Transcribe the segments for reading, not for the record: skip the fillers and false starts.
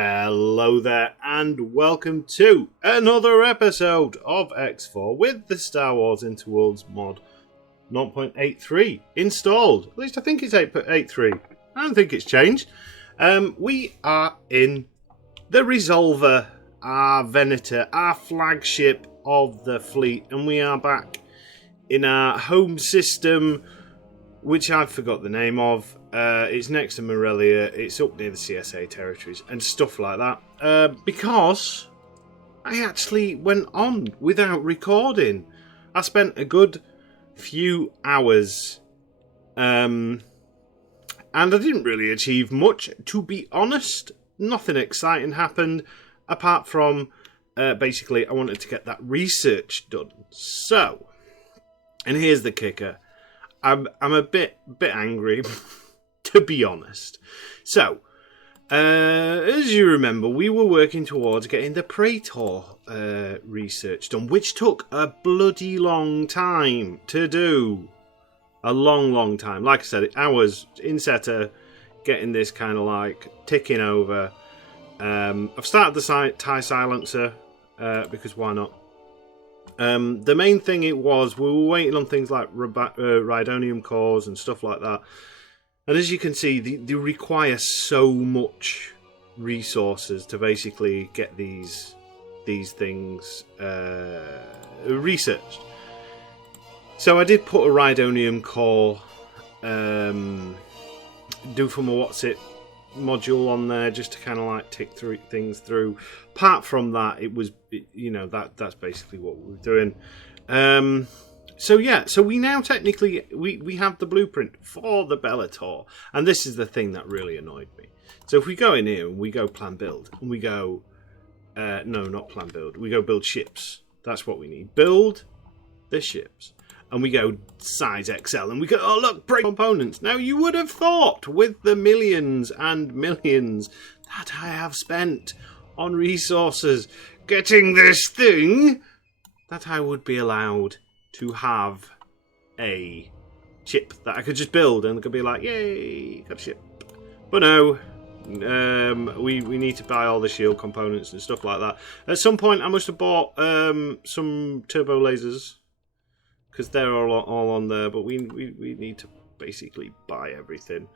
Hello there, and welcome to another episode of X4 with the Star Wars Interworlds mod 0.83 installed. At least I think it's 8.83. I don't think it's changed. We are in the Resolver, our Venator, our flagship of the fleet, and we are back in our home system, which I forgot the name of. It's next to Morelia. It's up near the CSA territories and stuff like that. Because I actually went on without recording. I spent a good few hours, and I didn't really achieve much, to be honest. Nothing exciting happened, apart from basically I wanted to get that research done. So, and here's the kicker. I'm a bit angry, to be honest. So, as you remember, we were working towards getting the Praetor research done, which took a bloody long time to do. A long time. Like I said, hours in Seta, getting this kind of like ticking over. I've started the TIE silencer, because why not? The main thing we were waiting on things like Rhydonium cores and stuff like that. And as you can see, they require so much resources to basically get these things researched. So I did put a Rhydonium core do from a what's it module on there just to kind of like tick things through. Apart from that, that's basically what we were doing. So we now technically we have the blueprint for the Bellator, and this is the thing that really annoyed me. So if we go in here and we go plan build, and we go no, not plan build, we go build ships. That's what we need. Build the ships. And we go size XL, and we go, oh look, break components. Now you would have thought, with the millions and millions that I have spent on resources getting this thing, that I would be allowed to have a ship that I could just build, and it could be like, yay, got a ship. But no, we need to buy all the shield components and stuff like that. At some point, I must have bought some turbo lasers, because they're all on there, but we need to basically buy everything.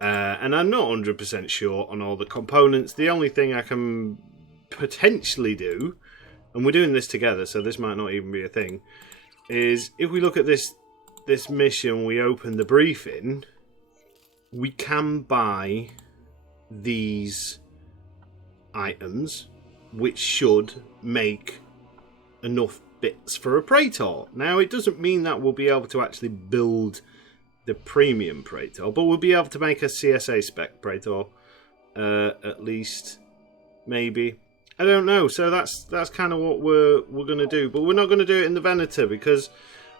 And I'm not 100% sure on all the components. The only thing I can potentially do, and we're doing this together, so this might not even be a thing, is if we look at this mission, we open the briefing, we can buy these items, which should make enough bits for a Praetor. Now, it doesn't mean that we'll be able to actually build the premium Praetor, but we'll be able to make a CSA spec Praetor, at least, maybe. I don't know. So that's kind of what we're going to do, but we're not going to do it in the Venator, because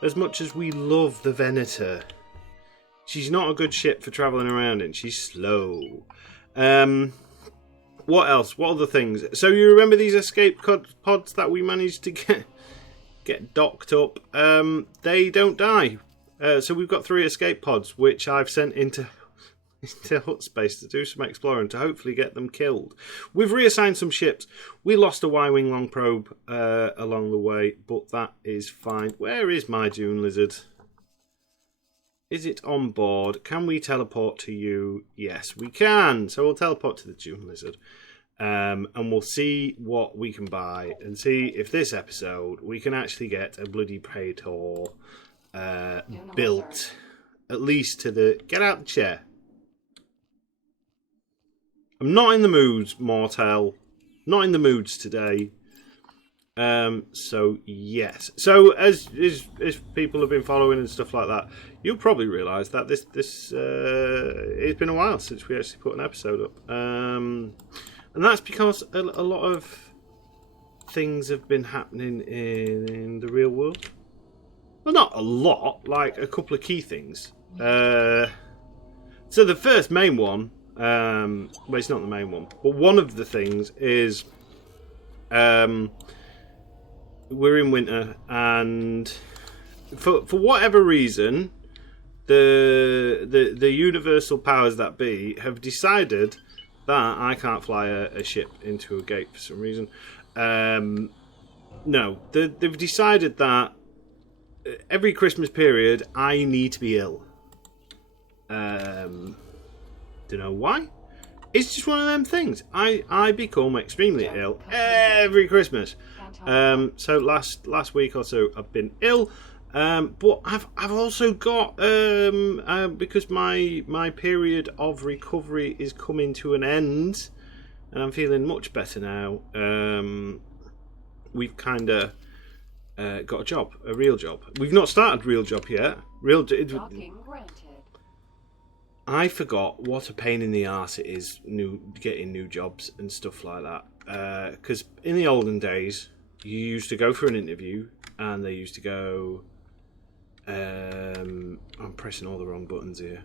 as much as we love the Venator, she's not a good ship for traveling around in. She's slow. What else? What other things? So you remember these escape pods that we managed to get docked up? They don't die. So we've got 3 escape pods, which I've sent into hut space to do some exploring to hopefully get them killed. We've reassigned some ships. We lost a Y-wing long probe along the way, but that is fine. Where is my Dune Lizard? Is it on board? Can we teleport to you? Yes, we can. So we'll teleport to the Dune Lizard. And we'll see what we can buy, and see if this episode we can actually get a bloody Praetor built, at least to the... Get out the chair. I'm not in the moods, Mortel. Not in the moods today. So yes. So as people have been following and stuff like that, you'll probably realise that this it's been a while since we actually put an episode up. And that's because a lot of things have been happening in the real world. Well, not a lot, like a couple of key things. So the first main one, well, it's not the main one, but one of the things is we're in winter, and for whatever reason, the universal powers that be have decided that. I can't fly a ship into a gate for some reason. No, they've decided that every Christmas period I need to be ill. Don't know why. It's just one of them things. I become extremely ill every Christmas. So last week or so I've been ill. But I've also got because my period of recovery is coming to an end, and I'm feeling much better now. We've kind of got a job, a real job. We've not started real job yet. I forgot what a pain in the arse it is getting new jobs and stuff like that. Because in the olden days, you used to go for an interview, and they used to go. I'm pressing all the wrong buttons here.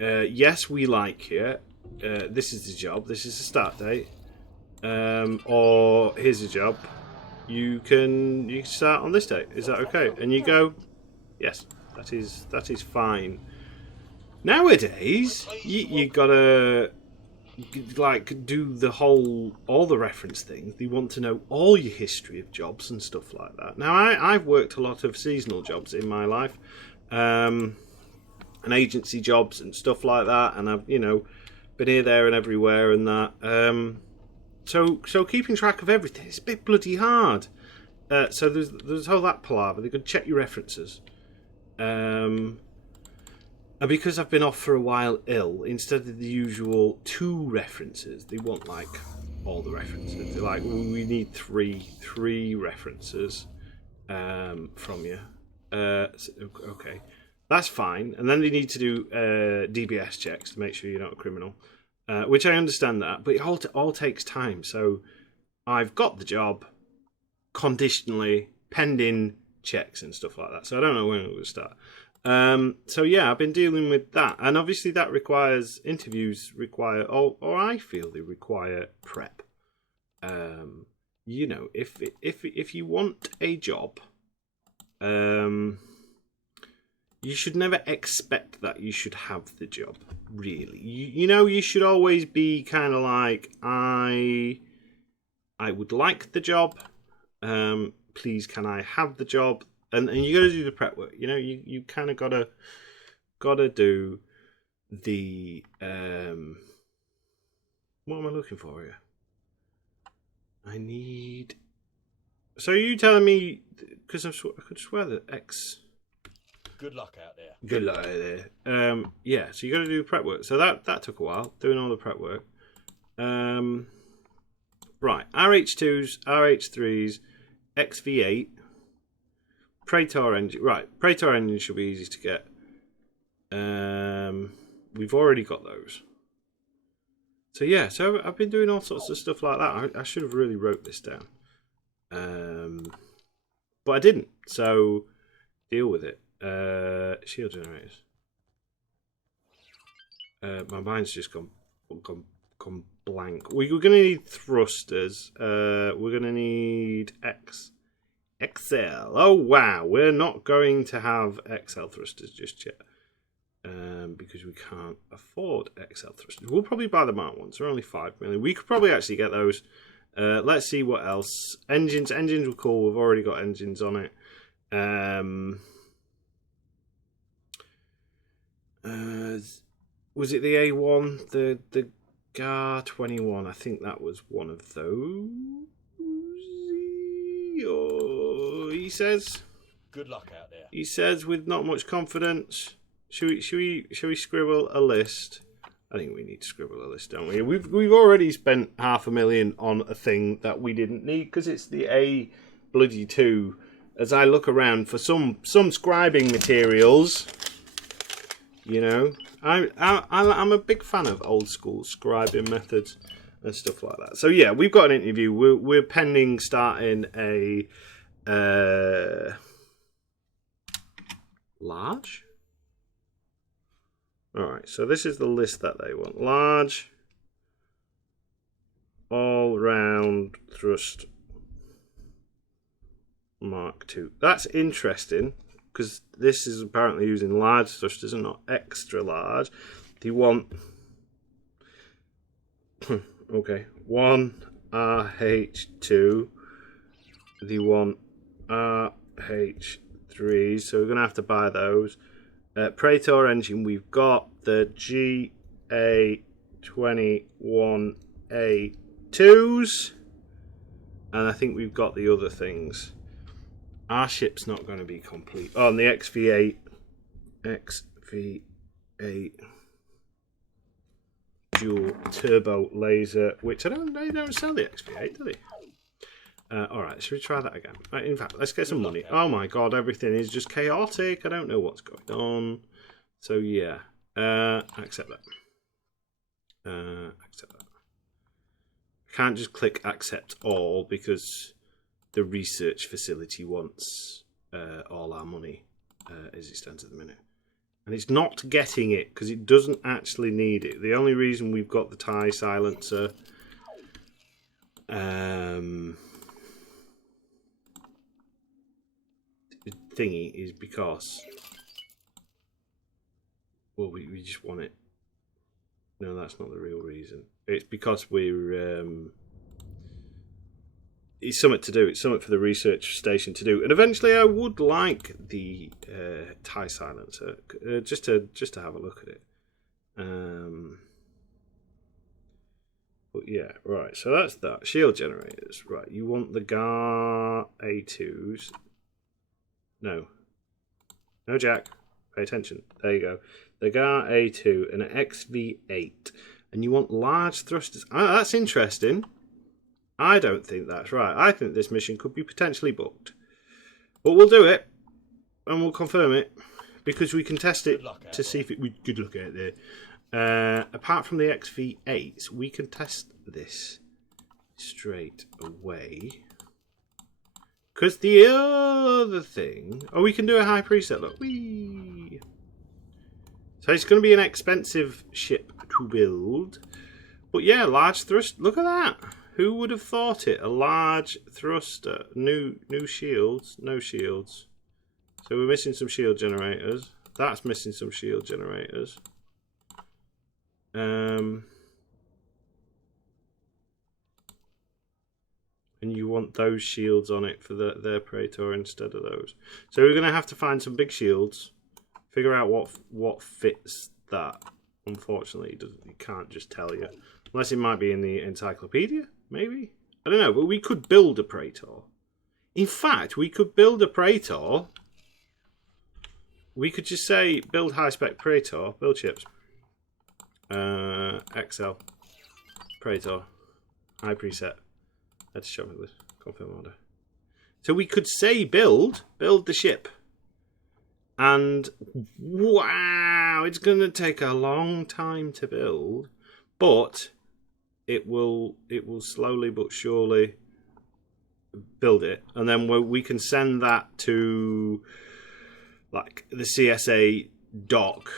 Yes, we like you. This is the job. This is the start date. Or here's a job. You can start on this date. Is that okay? And you go, yes, that is fine. Nowadays, you gotta like do all the reference things. They want to know all your history of jobs and stuff like that. Now, I've worked a lot of seasonal jobs in my life, and agency jobs and stuff like that, and I've been here, there, and everywhere and that. So keeping track of everything is a bit bloody hard. So there's all that palaver. They could check your references. And because I've been off for a while ill, instead of the usual 2 references, they want like all the references. They're like, we need three references from you. Okay, that's fine. And then they need to do DBS checks to make sure you're not a criminal, which I understand that, but it all takes time. So I've got the job conditionally pending checks and stuff like that. So I don't know when it will start. So yeah, I've been dealing with that, and obviously that requires interviews or I feel they require prep. If you want a job, you should never expect that you should have the job. Really, you should always be kind of like, I would like the job. Please, can I have the job? And you got to do the prep work. You kind of gotta do the what am I looking for here? I need. So you telling me, because I could swear that X. Good luck out there. Good luck out there. Yeah. So you got to do the prep work. So that took a while doing all the prep work. Right. RH2s, RH3s, XV8. Praetor engine, right? Praetor engine should be easy to get. We've already got those. So yeah, so I've been doing all sorts of stuff like that. I should have really wrote this down, but I didn't. So deal with it. Shield generators. My mind's just gone blank. We're going to need thrusters. We're going to need XL. Oh wow, we're not going to have XL thrusters just yet, because we can't afford XL thrusters. We'll probably buy the Mark ones. They're only 5 million. We could probably actually get those. Let's see what else. Engines were cool. We've already got engines on it. Was it the A1? The GAR 21? I think that was one of those. He says. Good luck out there. He says with not much confidence. Should we scribble a list? I think we need to scribble a list, don't we? We've already spent $500,000 on a thing that we didn't need because it's the A2. As I look around for some scribing materials, I'm a big fan of old school scribing methods and stuff like that. So yeah, we've got an interview. We're pending starting a large. All right, so this is the list that they want: large, all-round thrust, Mark II. That's interesting because this is apparently using large thrusters and not extra large. They want. Okay. 1 RH2. The 1 RH3. So we're going to have to buy those. Praetor engine, we've got the GA21A2s. And I think we've got the other things. Our ship's not going to be complete. Oh, and the XV8. XV8 dual turbo laser, which they don't sell the XV8, do they? Alright, should we try that again? Right, in fact, let's get some money. Oh my god, everything is just chaotic. I don't know what's going on. So yeah, accept that. Accept that. I can't just click accept all because the research facility wants all our money as it stands at the minute. And it's not getting it because it doesn't actually need it. The only reason we've got the TIE silencer thingy is because, well, we just want it. No, that's not the real reason. It's because we're it's something to do. It's something for the research station to do. And eventually I would like the TIE silencer just to have a look at it. But yeah, right. So that's that. Shield generators. Right. You want the GAR A2s. No. No, Jack. Pay attention. There you go. The GAR A2 and an XV8. And you want large thrusters. Oh, that's interesting. I don't think that's right. I think this mission could be potentially booked. But we'll do it. And we'll confirm it. Because we can test it to see if it... Good luck out there. Apart from the XV8s, we can test this straight away. Because the other thing... Oh, we can do a high preset. Look. Whee! So it's going to be an expensive ship to build. But yeah, large thrust. Look at that. Who would have thought it? A large thruster. New shields. No shields. So we're missing some shield generators. That's missing some shield generators. And you want those shields on it for their Praetor instead of those. So we're going to have to find some big shields. Figure out what fits that. Unfortunately, it can't just tell you. Unless it might be in the encyclopedia, maybe? I don't know, but we could build a Praetor. In fact, we could build a Praetor. We could just say, build high-spec Praetor, build ships. XL, Praetor, high preset. Let's show me this, confirm order. So we could say build the ship. And wow, it's going to take a long time to build, but it will slowly but surely build it, and then we can send that to like the CSA dock,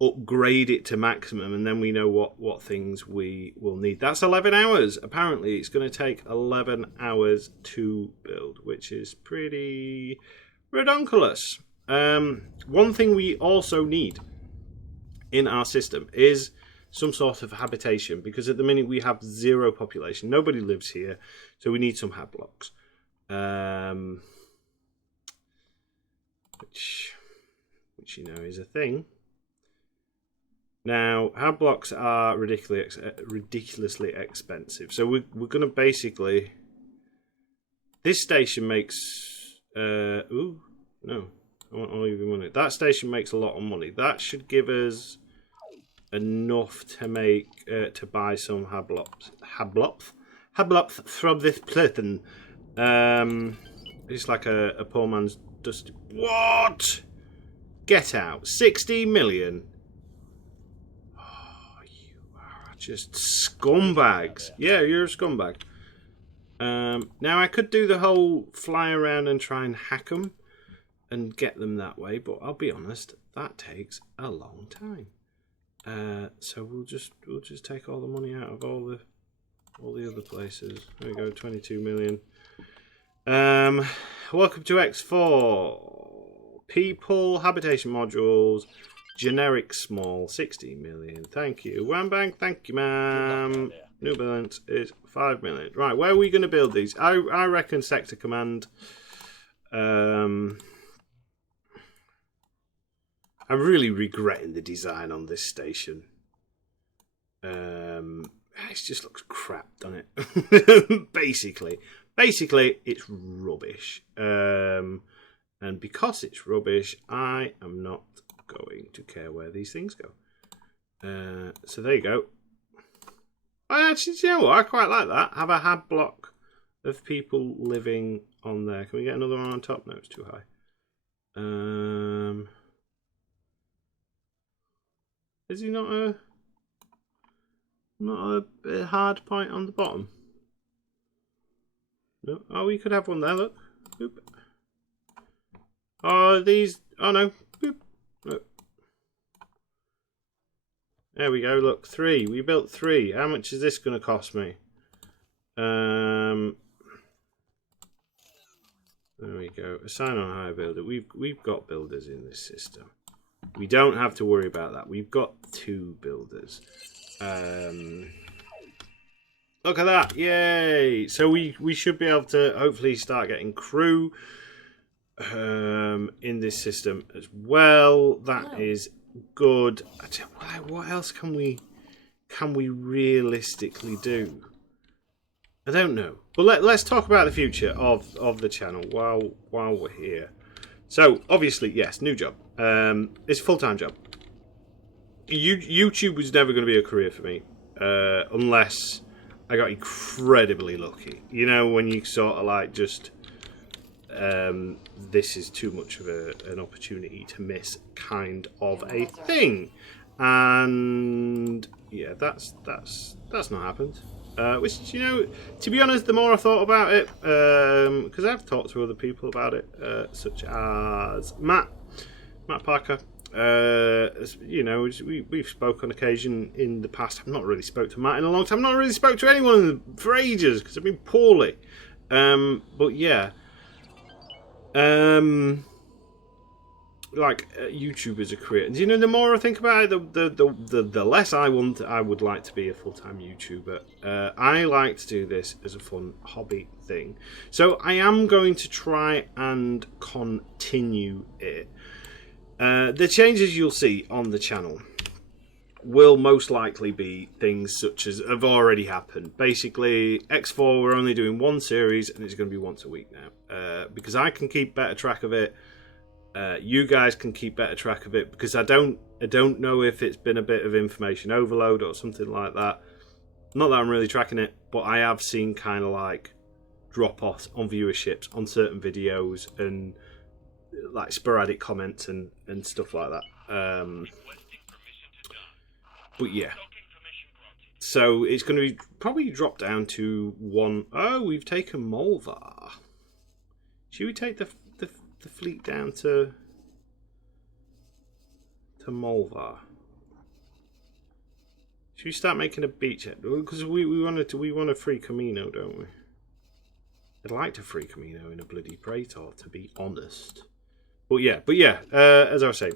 upgrade it to maximum, and then we know what things we will need. That's 11 hours. Apparently, it's going to take 11 hours to build, which is pretty redonkulous. One thing we also need in our system is some sort of habitation, because at the minute we have 0 population. Nobody lives here, so we need some hab blocks. Which you know is a thing. Now, hab blocks are ridiculously expensive. So we're going to basically... This station makes... ooh, no. I want all of your money. That station makes a lot of money. That should give us enough to make to buy some hablops from this person. It's like a poor man's dust. What? Get out! 60 million. Oh, you are just scumbags. Yeah, you're a scumbag. Now I could do the whole fly around and try and hack them and get them that way, but I'll be honest, that takes a long time. So we'll just take all the money out of all the other places. There we go, 22 million. Welcome to X4. People, habitation modules, generic small, 60 million. Thank you. Wham bang, thank you, ma'am. New balance is 5 million. Right, where are we going to build these? I reckon Sector Command. I'm really regretting the design on this station. It just looks crap, doesn't it? Basically, it's rubbish. And because it's rubbish, I am not going to care where these things go. So there you go. Actually, you know what? I quite like that. Have a hab block of people living on there. Can we get another one on top? No, it's too high. Is he not a hard point on the bottom? No. Oh, we could have one there. Look. Boop. Oh, these. Oh no. Boop. Look. There we go. Look, 3. We built 3. How much is this going to cost me? There we go. Assign on hire builder. We've got builders in this system. We don't have to worry about that. We've got 2 builders. Look at that! Yay! So we should be able to hopefully start getting crew in this system as well. That is good. What else can we realistically do? I don't know. But let's talk about the future of the channel while we're here. So obviously, yes, new job. It's a full-time job. YouTube was never going to be a career for me unless I got incredibly lucky. You know, when you sort of like just this is too much of an opportunity to miss kind of a thing. And yeah, that's not happened. Which, you know, to be honest, the more I thought about it, because I've talked to other people about it, such as Matt Parker. You know, we've spoke on occasion in the past. I've not really spoke to Matt in a long time. I've not really spoke to anyone for ages because I've been poorly. But yeah, like YouTube as a career. And you know, the more I think about it, the less I would like to be a full-time YouTuber. I like to do this as a fun hobby thing. So I am going to try and continue it. The changes you'll see on the channel will most likely be things such as have already happened. Basically, X4, we're only doing 1 series and it's going to be once a week now. Because I can keep better track of it. You guys can keep better track of it, because I don't know if it's been a bit of information overload or something like that. Not that I'm really tracking it, but I have seen kind of like drop-offs on viewerships on certain videos and like sporadic comments and stuff like that. But yeah, so it's going to be probably drop down to 1. Oh, we've taken Molvar. Should we take the fleet down to Molvar? Should we start making a beach? Because we want a free Camino, don't we? I'd like to free Camino in a bloody Praetor, to be honest. But yeah, as I was saying,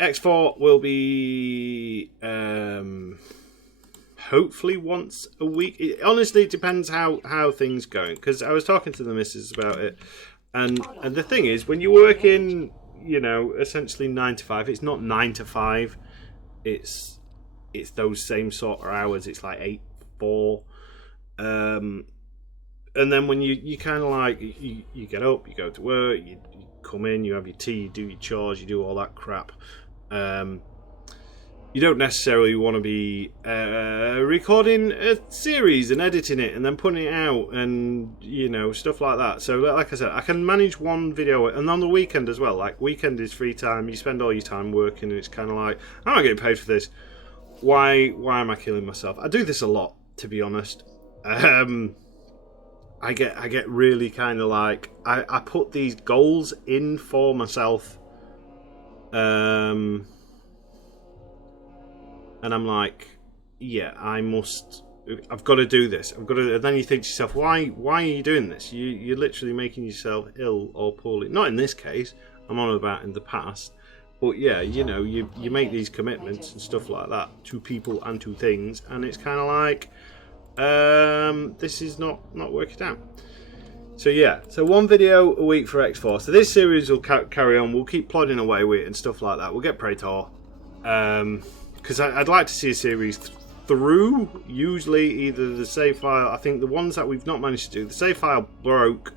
X4 will be hopefully once a week. Honestly, it depends how things going, because I was talking to the missus about it, and the thing is, when you work in, you know, essentially 9 to 5, it's not 9 to 5, it's those same sort of hours. It's like 8-4, and then when you kind of like you get up, you go to work, you come in, you have your tea, you do your chores, you do all that crap. You don't necessarily want to be recording a series and editing it and then putting it out and, you know, stuff like that. So like I said, I can manage 1 video, and on the weekend as well. Like, weekend is free time. You spend all your time working, and it's kind of like, I'm not getting paid for this. Why am I killing myself? I do this a lot, to be honest. I get really kind of like, I put these goals in for myself, and I'm like, yeah, I've got to do this. And then you think to yourself, why are you doing this? You're literally making yourself ill or poorly. Not in this case. I'm on about in the past. But yeah, you know, you make these commitments and stuff like that to people and to things, and it's kind of like, this is not working out. So yeah, so one video a week for X4. So this series will carry on. We'll keep plodding away with it and stuff like that. We'll get Praetor, because I'd like to see a series through. Usually either the save file, I think the ones that we've not managed to do, the save file broke,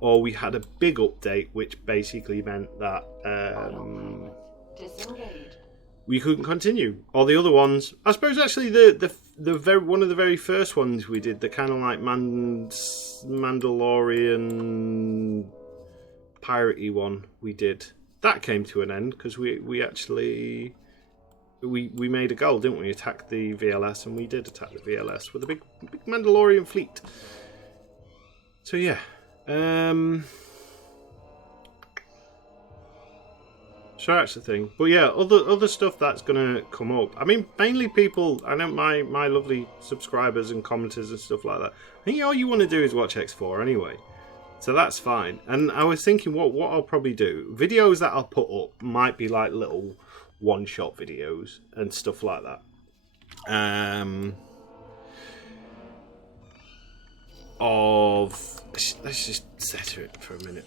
or we had a big update, which basically meant that we couldn't continue. Or the other ones, I suppose actually the one of the very first ones we did, the kind of like Mandalorian piratey one we did, that came to an end because we actually made a goal, didn't we? Attack the VLS, and we did attack the VLS with a big Mandalorian fleet. So yeah. So that's the thing. But yeah, other stuff that's gonna come up. I mean, mainly people, I know my lovely subscribers and commenters and stuff like that, I think all you want to do is watch X4 anyway. So that's fine. And I was thinking what I'll probably do, videos that I'll put up might be like little one-shot videos and stuff like that. Let's just set it for a minute.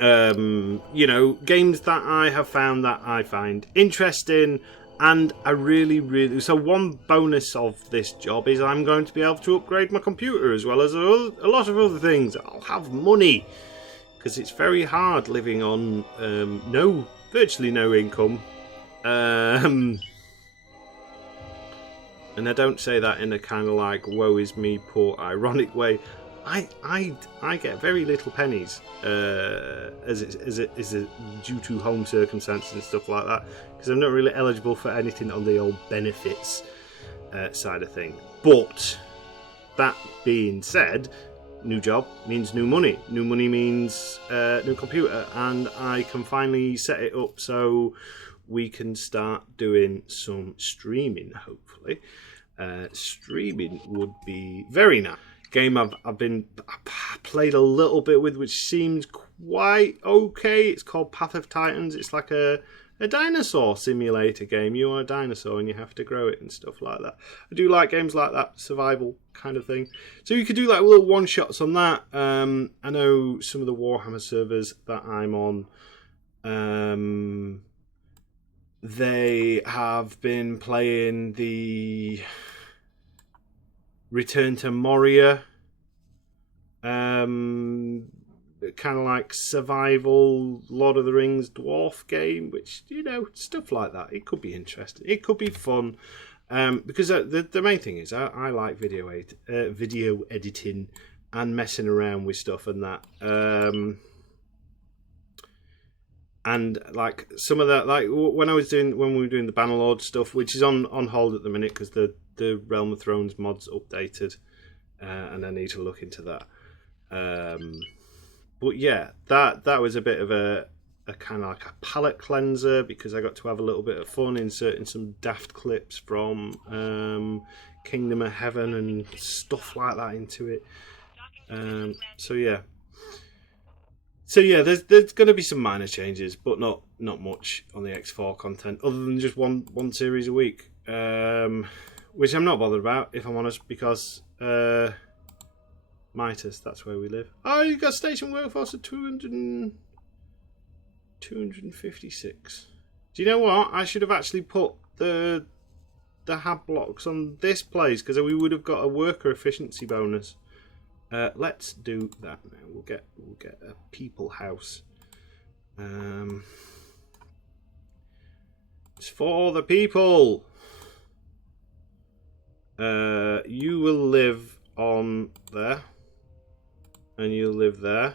You know, games that I have found that I find interesting, and I really so one bonus of this job is I'm going to be able to upgrade my computer as well as a lot of other things. I'll have money because it's very hard living on virtually no income, and I don't say that in a kind of like woe is me poor ironic way. I get very little pennies as it due to home circumstances and stuff like that, because I'm not really eligible for anything on the old benefits side of thing. But that being said, new job means new money. New money means new computer, and I can finally set it up so we can start doing some streaming. Hopefully, streaming would be very nice. Game I've played a little bit with, which seems quite okay. It's called Path of Titans. It's like a dinosaur simulator game. You are a dinosaur and you have to grow it and stuff like that. I do like games like that, survival kind of thing. So you could do like little one shots on that. I know some of the Warhammer servers that I'm on, they have been playing the Return to Moria, kind of like survival Lord of the Rings dwarf game, which, you know, stuff like that. It could be interesting. It could be fun, because the main thing is I like video editing and messing around with stuff and that. And like some of that, like when we were doing the Bannerlord stuff, which is on hold at the minute because the Realm of Thrones mods updated, and I need to look into that. But yeah, that was a bit of a kind of like a palate cleanser, because I got to have a little bit of fun inserting some daft clips from Kingdom of Heaven and stuff like that into it. So yeah, there's going to be some minor changes, but not much on the X4 content, other than just one series a week, which I'm not bothered about, if I'm honest, because Midas, that's where we live. Oh, you got station workforce of 256. Do you know what? I should have actually put the hab blocks on this place, because we would have got a worker efficiency bonus. Let's do that now. We'll get a people house. It's for the people. You will live on there, and you'll live there,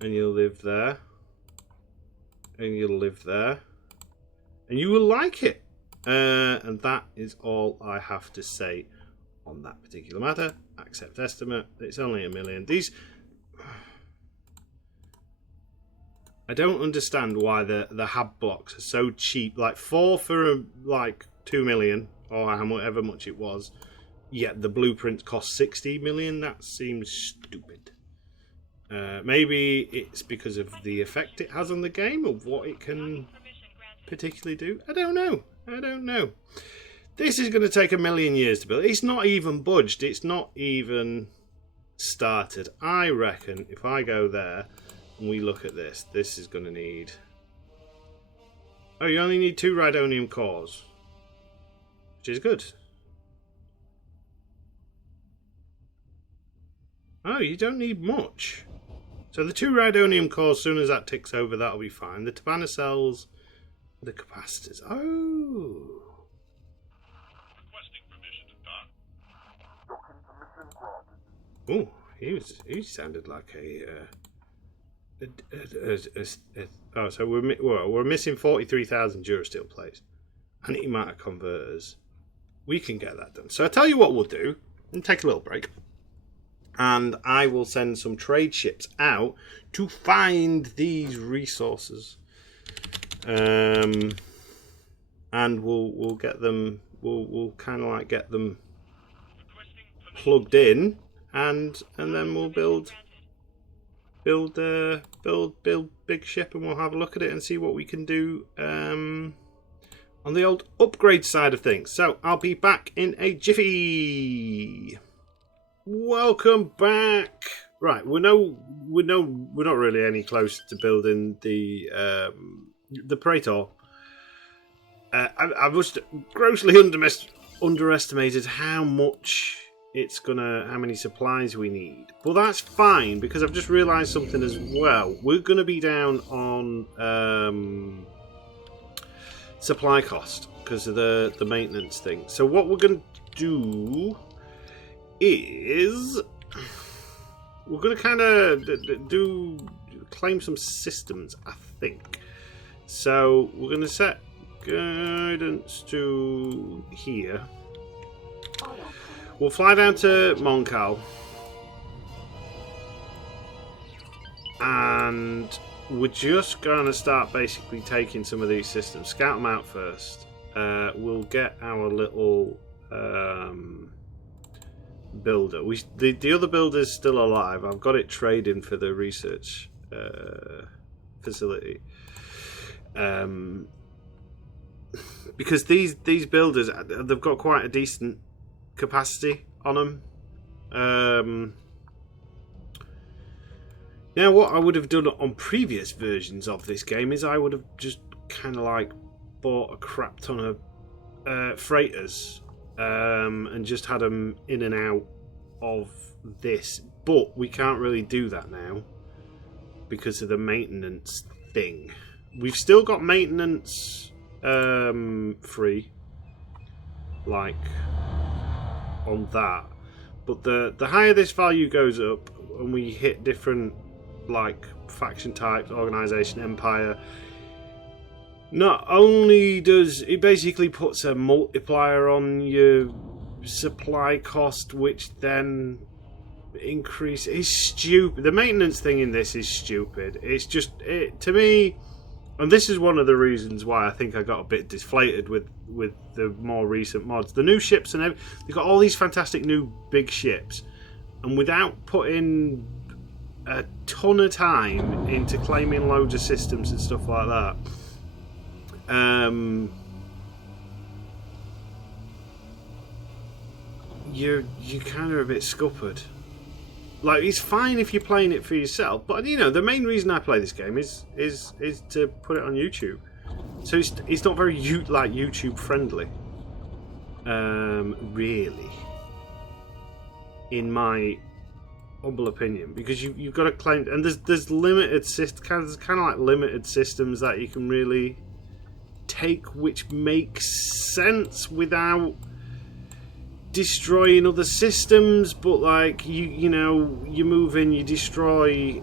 and you'll live there, and you'll live there, and you will like it. And that is all I have to say on that particular matter. Accept estimate. It's only 1 million. These, I don't understand why the hab blocks are so cheap. Like 4 for like 2 million, or however much it was. Yet the blueprints cost 60 million. That seems stupid. Maybe it's because of the effect it has on the game or what it can particularly do. I don't know. This is going to take 1,000,000 years to build. It's not even budged. It's not even started. I reckon if I go there and we look at this, this is going to need... Oh, you only need 2 Rhydonium cores, which is good. Oh, you don't need much. So the 2 Rhydonium cores, as soon as that ticks over, that'll be fine. The Tabana cells, the capacitors. Oh. Oh, he sounded like oh, so we're missing 43,000 Durasteel plates. Antimatter converters. We can get that done. So I tell you what we'll do. We'll take a little break. And I will send some trade ships out to find these resources. And we'll get them. We'll kind of like get them plugged in, and then we'll build big ship, and we'll have a look at it and see what we can do on the old upgrade side of things. So I'll be back in a jiffy. Welcome back. Right, we're not really any closer to building the Praetor. I was grossly underestimated how many supplies we need. Well, that's fine, because I've just realised something as well. We're going to be down on supply cost because of the maintenance thing. So what we're going to do is we're going to kind of claim some systems, I think. So we're going to set guidance to here. We'll fly down to Moncal, and we're just going to start basically taking some of these systems, scout them out first. We'll get our little builder. The other builder's still alive. I've got it trading for the research facility. Because these builders, they've got quite a decent capacity on them. Now, what I would have done on previous versions of this game is I would have just kind of like bought a crap ton of freighters and just had them in and out of this. But we can't really do that now because of the maintenance thing. We've still got maintenance free, like on that, but the higher this value goes up and we hit different like faction types, organization, empire, not only does it basically puts a multiplier on your supply cost, which then increase is stupid. The maintenance thing in this is stupid. It's just to me. And this is one of the reasons why I think I got a bit deflated with the more recent mods. The new ships and everything, they've got all these fantastic new big ships, and without putting a ton of time into claiming loads of systems and stuff like that, you're kind of a bit scuppered. Like, it's fine if you're playing it for yourself, but you know the main reason I play this game is to put it on YouTube. So it's not very YouTube friendly, really, in my humble opinion, because you've got to claim, and there's limited kind of like limited systems that you can really take, which makes sense without destroying other systems. But like you move in, you destroy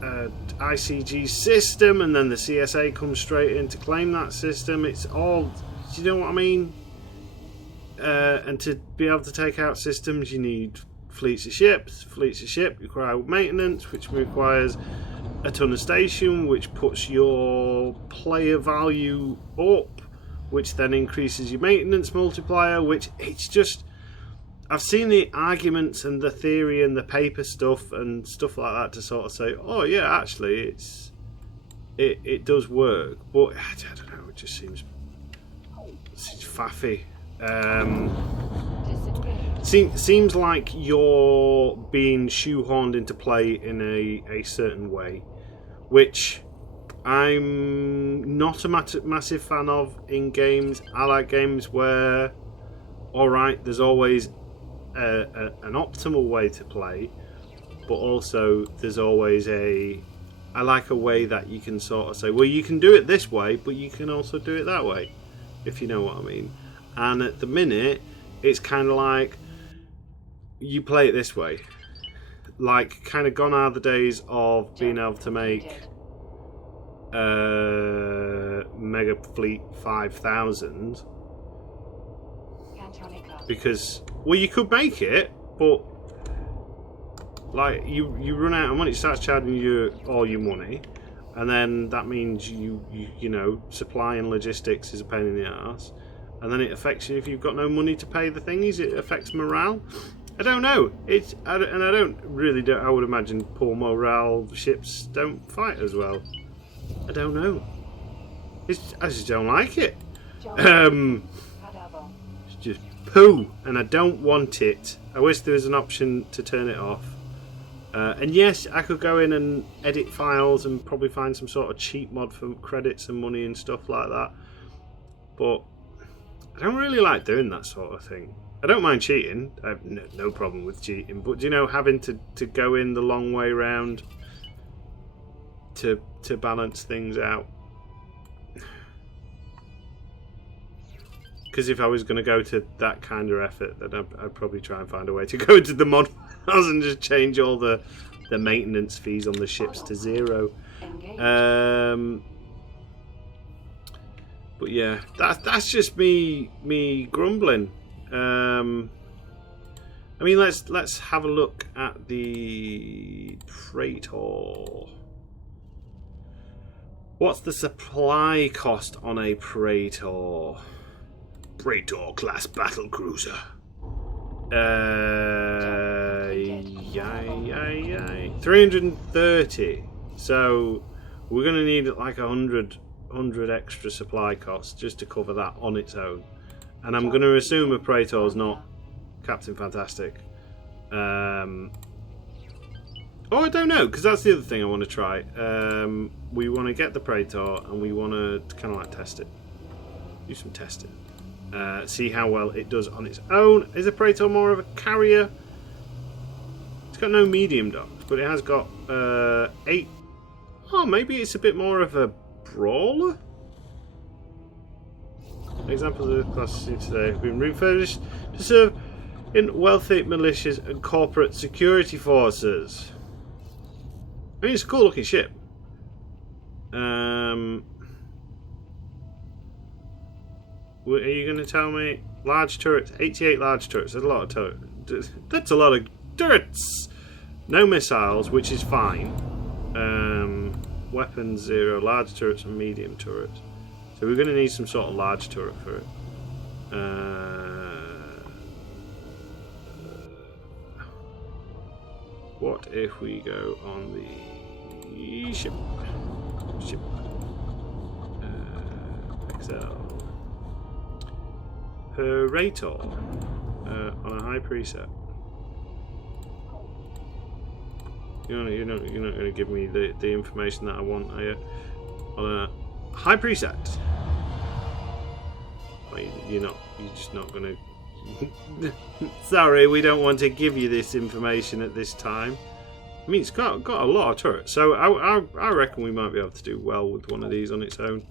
ICG system, and then the CSA comes straight in to claim that system. It's all, you know what I mean? And to be able to take out systems, you need fleets of ships. Fleets of ship require maintenance, which requires a ton of station, which puts your player value up, which then increases your maintenance multiplier, which it's just, I've seen the arguments and the theory and the paper stuff and stuff like that to sort of say, oh yeah, actually it does work, but I don't know, it just seems faffy. Seems like you're being shoehorned into play in a certain way, which I'm not a massive fan of in games. I like games where, alright, there's always an optimal way to play, but also there's always I like a way that you can sort of say, well, you can do it this way, but you can also do it that way, if you know what I mean. And at the minute, it's kind of like you play it this way. Like, kind of gone are the days of being able to make Mega Fleet 5000. Because, well, you could make it, but like you run out of money, it starts charging you all your money, and then that means you know, supply and logistics is a pain in the ass, and then it affects you if you've got no money to pay the thingies. It affects morale. I don't know. I would imagine poor morale ships don't fight as well. I don't know. I just don't like it. It's just poo, and I don't want it. I wish there was an option to turn it off. And yes, I could go in and edit files and probably find some sort of cheat mod for credits and money and stuff like that. But I don't really like doing that sort of thing. I don't mind cheating. I have no problem with cheating. But, you know, having to go in the long way round to balance things out. Because if I was going to go to that kind of effort, then I'd probably try and find a way to go into the mod files and just change all the maintenance fees on the ships to 0. But yeah, that's just me grumbling. I mean, let's have a look at the Praetor. What's the supply cost on a Praetor? Praetor class battle cruiser. 330. So we're gonna need like 100 extra supply costs just to cover that on its own. And I'm gonna assume a Praetor's not Captain Fantastic. Oh, I don't know, because that's the other thing I want to try. We want to get the Praetor and we want to kind of like test it. Do some testing. See how well it does on its own. Is a Praetor more of a carrier? It's got no medium docks, but it has got 8. Oh, maybe it's a bit more of a brawler? Examples of the classes today have been refurbished to serve in wealthy militias and corporate security forces. I mean, it's a cool looking ship. Are you going to tell me large turrets? 88 large turrets. That's a lot of turrets. That's a lot of turrets. No missiles, which is fine. Weapons 0, large turrets and medium turrets. So we're going to need some sort of large turret for it. What if we go on the ship? Excel. Praetor on a high preset. You're not going to give me the information that I want, are you? On a high preset. Well, you're just not going to. Sorry, we don't want to give you this information at this time. I mean, it's got a lot of turrets, so I reckon we might be able to do well with one of these on its own.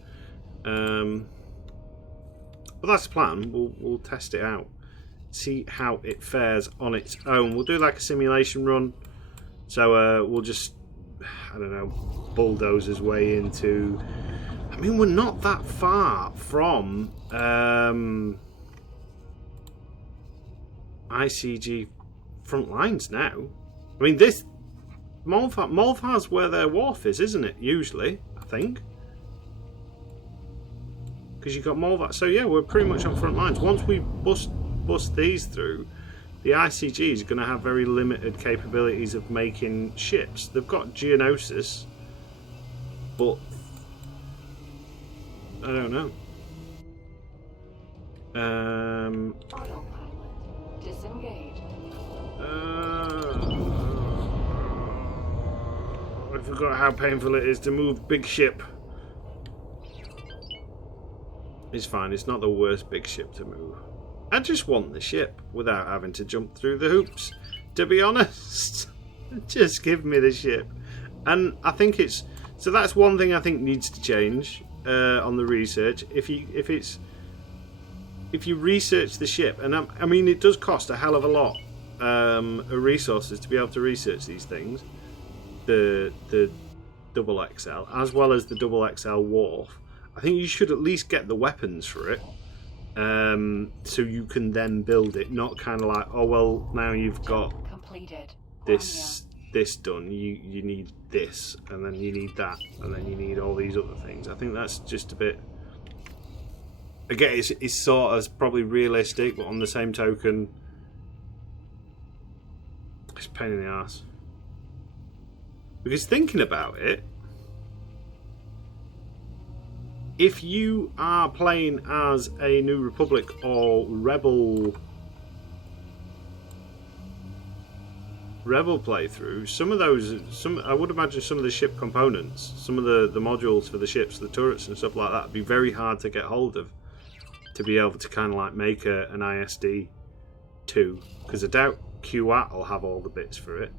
But that's the plan. We'll test it out, see how it fares on its own. We'll do like a simulation run. So we'll just, I don't know, bulldoze his way into. I mean, we're not that far from ICG front lines now. I mean, this Molvar's where their wharf is, isn't it? Usually, I think. Because you've got Molvar. So yeah, we're pretty much on front lines. Once we bust these through, the ICG is going to have very limited capabilities of making ships. They've got Geonosis, but I don't know. Autopilot disengaged. I forgot how painful it is to move big ship. It's fine, it's not the worst big ship to move. I just want the ship without having to jump through the hoops, to be honest. Just give me the ship. And I think it's... So that's one thing I think needs to change on the research. If you research the ship, and I mean it does cost a hell of a lot of resources to be able to research these things, the double XL as well as the double XL wharf. I think you should at least get the weapons for it, so you can then build it. Not kind of like, oh well, now you've got this done. You need this, and then you need that, and then you need all these other things. I think that's just a bit. Again, it's sort of probably realistic, but on the same token, it's a pain in the ass. Because thinking about it, if you are playing as a New Republic or Rebel playthrough, some of those, I would imagine some of the ship components, some of the modules for the ships, the turrets and stuff like that, would be very hard to get hold of to be able to kind of like make an ISD 2, because I doubt QAT will have all the bits for it.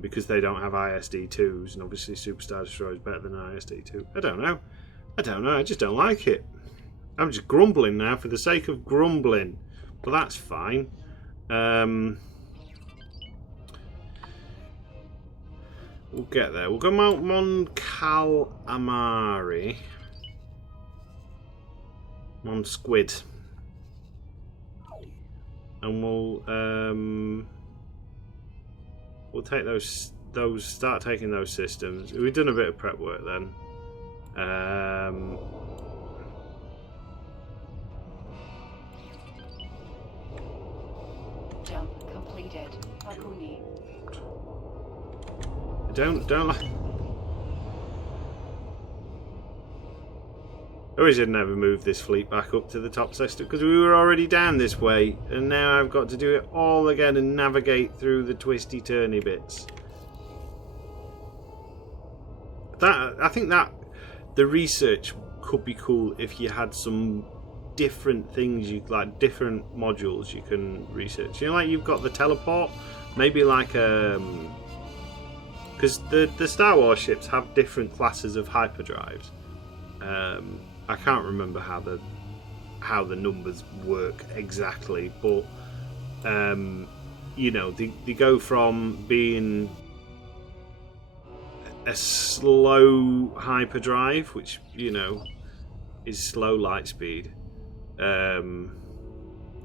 Because they don't have ISD 2s, and obviously Superstar Destroyer is better than ISD 2. I don't know. I just don't like it. I'm just grumbling now for the sake of grumbling, but that's fine. We'll get there. We'll go Mount Mon Calamari. Mon Squid. And we'll take those start taking those systems. We've done a bit of prep work then. Jump completed. Akuni. Don't like. I wish I'd never moved this fleet back up to the top sector, because we were already down this way, and now I've got to do it all again and navigate through the twisty turny bits. I think that the research could be cool if you had some different things, like different modules you can research. You know, like you've got the teleport, maybe like because the Star Wars ships have different classes of hyperdrives. I can't remember how the numbers work exactly, but you know, they go from being a slow hyperdrive, which, you know, is slow light speed.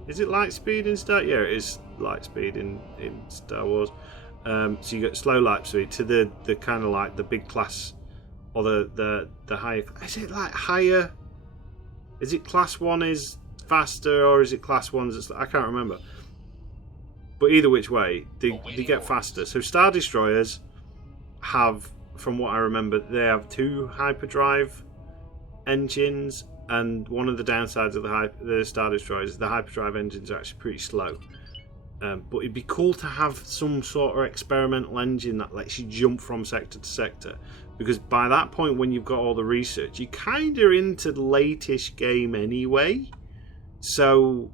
Is it light speed in Star? Yeah, it is light speed in Star Wars. So you get slow light speed to the kind of like the big class, or the higher. Is it like higher? Is it class 1 is faster, or is it class 1's? I can't remember. But either which way, they get faster. So Star Destroyers have, from what I remember, they have 2 hyperdrive engines, and one of the downsides of the Star Destroyers, the hyperdrive engines are actually pretty slow. But it'd be cool to have some sort of experimental engine that lets you jump from sector to sector, because by that point, when you've got all the research, you're kind of into the late-ish game anyway. So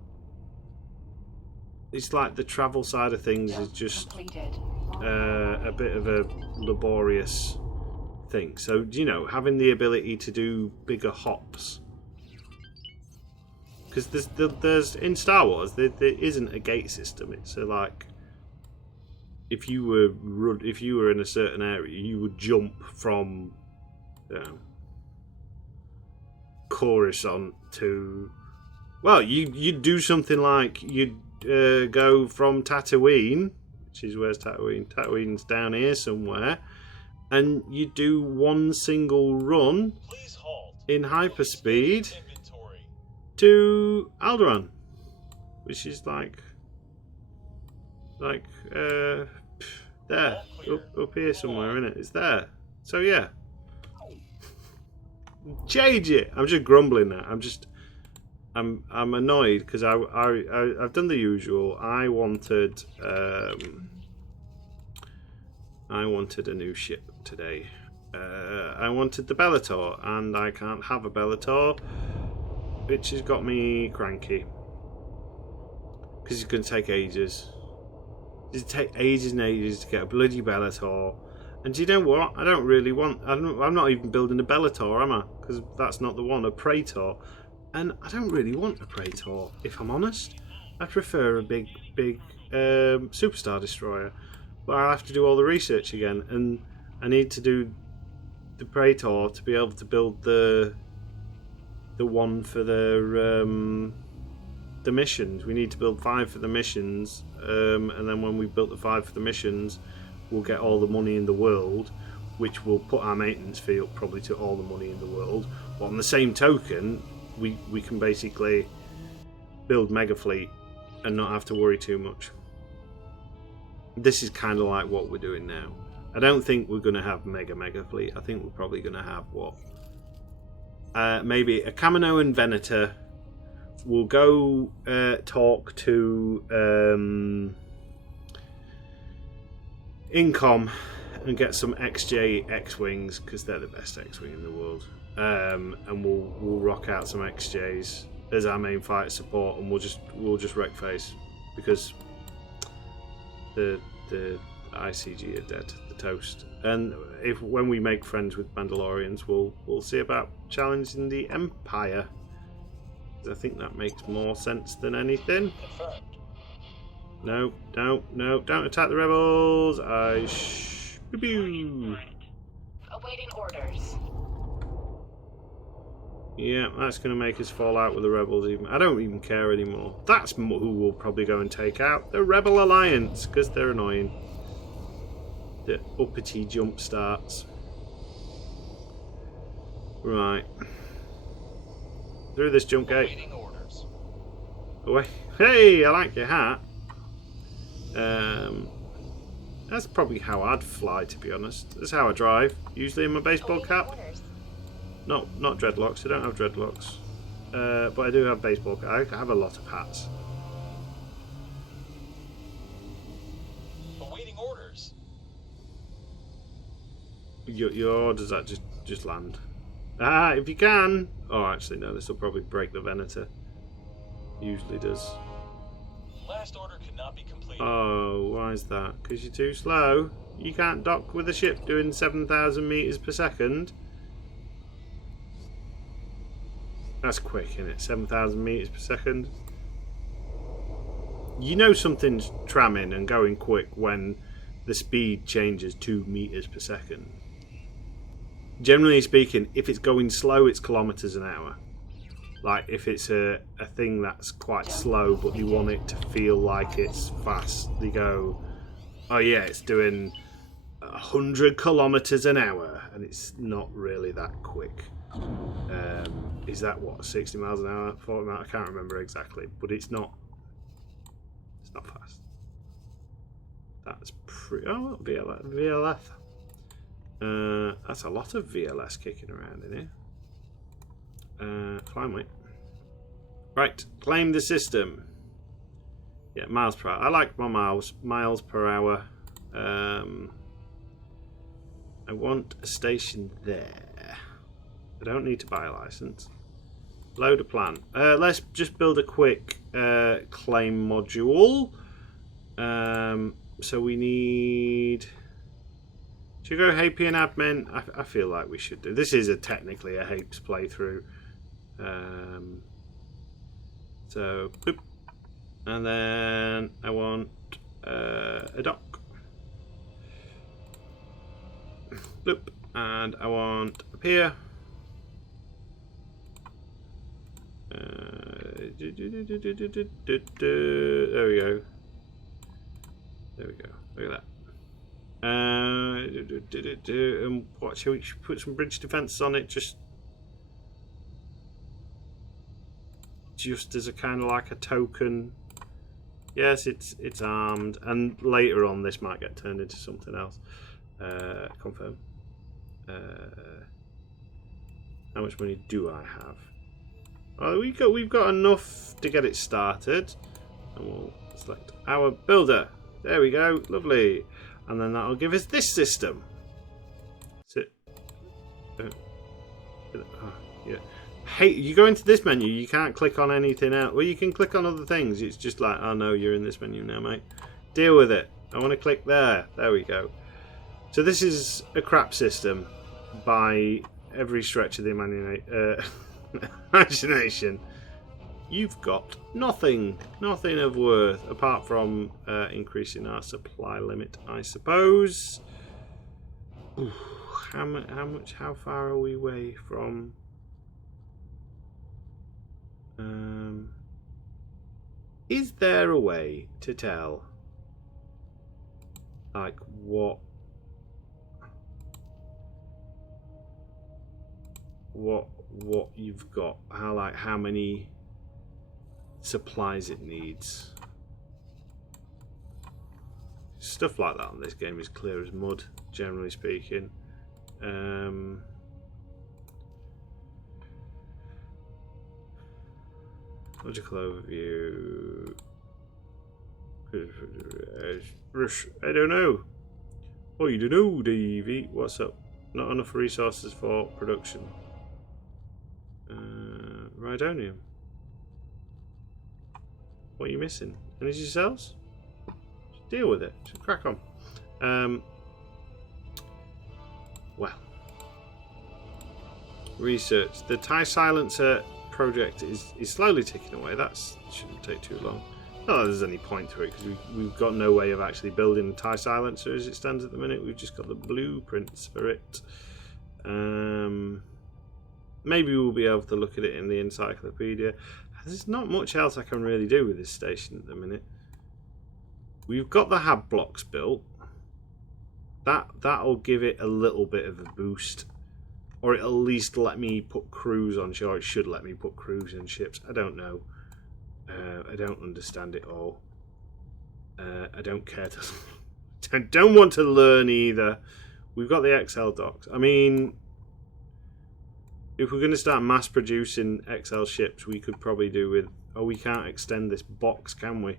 it's like the travel side of things is just a bit of a laborious thing. So, you know, having the ability to do bigger hops, because there's in Star Wars there isn't a gate system. It's like if you were in a certain area, you would jump from Coruscant to, well, you'd do something like you'd go from Tatooine, which is, where's Tatooine? Tatooine's down here somewhere, and you do one single run in hyperspeed to Alderaan, which is like Like, there. Up here somewhere, isn't it? It's there. So, yeah. Change it! I'm just grumbling now. I'm annoyed because I've done the usual. I wanted a new ship today. I wanted the Bellator, and I can't have a Bellator, which has got me cranky. Because it's going to take ages. It's going to take ages and ages to get a bloody Bellator. And do you know what? I don't really want... I'm not even building a Bellator, am I? Because that's not the one, a Praetor. And I don't really want a Praetor, if I'm honest. I prefer a big Superstar Destroyer. But I'll have to do all the research again. And I need to do the Praetor to be able to build the one for the missions. We need to build 5 for the missions. And then when we've built the 5 for the missions, we'll get all the money in the world, which will put our maintenance fee up probably to all the money in the world. But on the same token, we can basically build Mega Fleet and not have to worry too much. This is kind of like what we're doing now. I don't think we're going to have Mega Fleet. I think we're probably going to have what? Maybe a Kaminoan Venator. We'll go talk to Incom and get some XJ X-Wings, because they're the best X-Wing in the world. And we'll rock out some XJs as our main fighter support, and we'll just wreck face, because the ICG are dead, the toast. And when we make friends with Mandalorians, we'll see about challenging the Empire. I think that makes more sense than anything. Confirmed. No, don't attack the rebels. Awaiting orders. Yeah, that's going to make us fall out with the rebels. Even I don't even care anymore. That's who we'll probably go and take out. The Rebel Alliance, because they're annoying. The uppity jump starts. Right. Through this jump gate. Awaiting orders. Away. Hey, I like your hat. That's probably how I'd fly, to be honest. That's how I drive. Usually in my baseball cap. Not dreadlocks. I don't have dreadlocks. But I do have baseball cap. I have a lot of hats. Awaiting orders. Or does that just land? Ah, if you can. Oh, actually, no. This will probably break the Venator. Usually does. Last order could not be completed. Oh, why is that? Because you're too slow. You can't dock with a ship doing 7,000 meters per second. That's quick, isn't it? 7,000 meters per second. You know something's tramming and going quick when the speed changes 2 meters per second. Generally speaking, if it's going slow, it's kilometers an hour. Like if it's a thing that's quite slow, but you want it to feel like it's fast, they go, oh yeah, it's doing 100 kilometers an hour, and it's not really that quick. Is that what, 60 miles an hour, 40 miles? I can't remember exactly, but it's not fast. That's pretty. Oh, VLF. That's a lot of VLS kicking around in here. Finally. Right, claim the system. Yeah, miles per hour. I like my miles per hour. I want a station there. I don't need to buy a license. Load a plan. Let's just build a quick claim module. So we need... Should we go Happy and admin? I feel like we should do. This is technically a Hapes playthrough. So, boop. And then I want a dock. Bloop. And I want a pier. There we go. There we go. Look at that. And what shall we put some bridge defences on it? Just as a kind of like a token Yes, it's armed, and later on this might get turned into something else. Confirm. How much money do I have? Oh, we've got enough to get it started, and we'll select our builder. There we go, lovely, and then that'll give us this system. Yeah. Hey, you go into this menu, you can't click on anything else. Well, you can click on other things. It's just like, oh no, you're in this menu now, mate. Deal with it. I want to click there. There we go. So this is a crap system by every stretch of the imagination. You've got nothing of worth apart from increasing our supply limit, I suppose. Ooh, how far are we away from? Is there a way to tell, like, what you've got, how many supplies it needs? Stuff like that on this game is clear as mud, generally speaking. Logical overview. I don't know. Oh, you don't know, Davey. What's up? Not enough resources for production. Rhydonium. What are you missing? Energy cells? Just deal with it. Just crack on. Well. Research. The TIE Silencer project is slowly ticking away. That shouldn't take too long. Not that there's any point to it, because we've got no way of actually building a TIE Silencer as it stands at the minute. We've just got the blueprints for it. Maybe we'll be able to look at it in the encyclopedia. There's not much else I can really do with this station at the minute. We've got the hab blocks built. That'll give it a little bit of a boost. Or it'll at least let me put crews on shore. It should let me put crews in ships. I don't know. I don't understand it all. I don't care to... I don't want to learn either. We've got the XL docks. I mean, if we're going to start mass producing XL ships, we could probably do with... Oh, we can't extend this box, can we?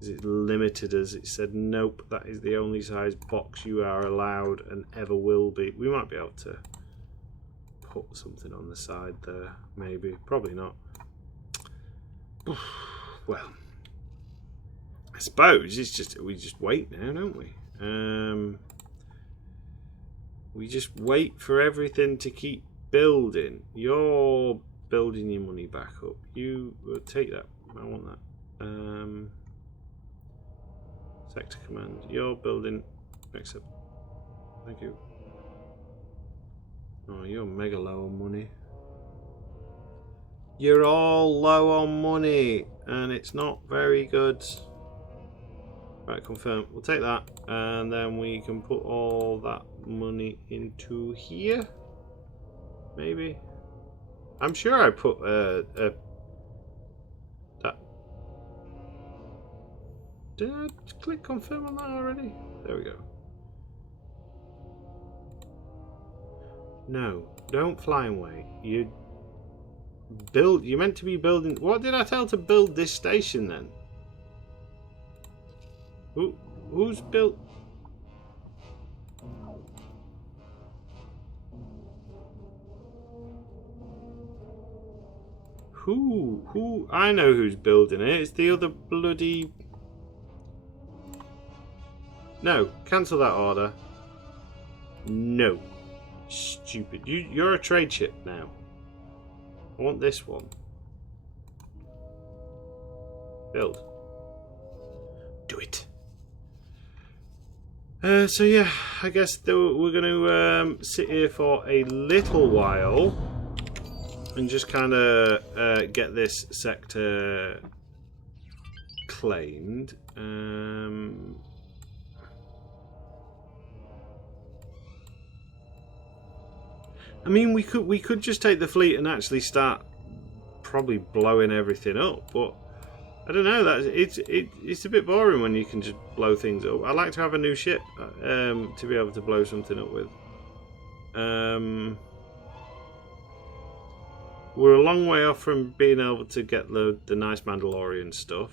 Is it limited as it said? Nope, that is the only size box you are allowed and ever will be. We might be able to put something on the side there, maybe. Probably not. Well, I suppose it's just we just wait now, don't we? We just wait for everything to keep building. You're building your money back up. You will take that. I want that. Sector command. You're building. Accept. Thank you. Oh, you're mega low on money. You're all low on money, and it's not very good. Right, confirm. We'll take that, and then we can put all that money into here. Maybe. I'm sure I put that. Did I click confirm on that already? There we go. No, don't fly away. You meant to be building. What did I tell to build this station then? Who's built? Who? I know who's building it. It's the other bloody. No, cancel that order. No. Stupid. You're a trade ship now. I want this one. Build. Do it. So yeah, I guess we're going to sit here for a little while and just kind of get this sector claimed. I mean, we could just take the fleet and actually start probably blowing everything up, but I don't know. It's a bit boring when you can just blow things up. I'd like to have a new ship to be able to blow something up with. We're a long way off from being able to get the nice Mandalorian stuff.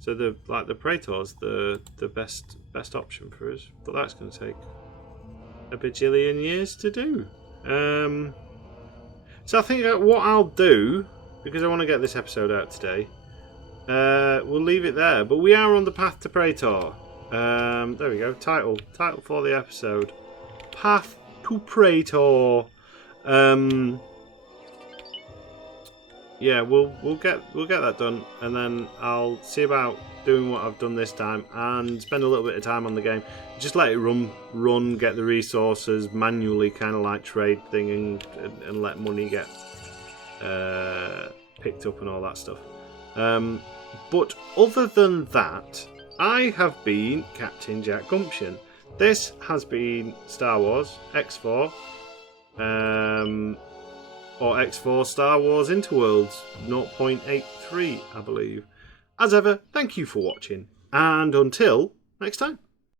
So the Praetor's the best option for us, but that's going to take a bajillion years to do. So I think what I'll do, because I want to get this episode out today, we'll leave it there. But we are on the path to Praetor. There we go. Title for the episode: Path to Praetor. Yeah, we'll get that done, and then I'll see about doing what I've done this time and spend a little bit of time on the game. Just let it run, get the resources manually, kind of like trade thing, and let money get picked up and all that stuff. But other than that, I have been Captain Jack Gumption. This has been Star Wars X4. Or X4 Star Wars Interworlds 0.83, I believe. As ever, thank you for watching, and until next time.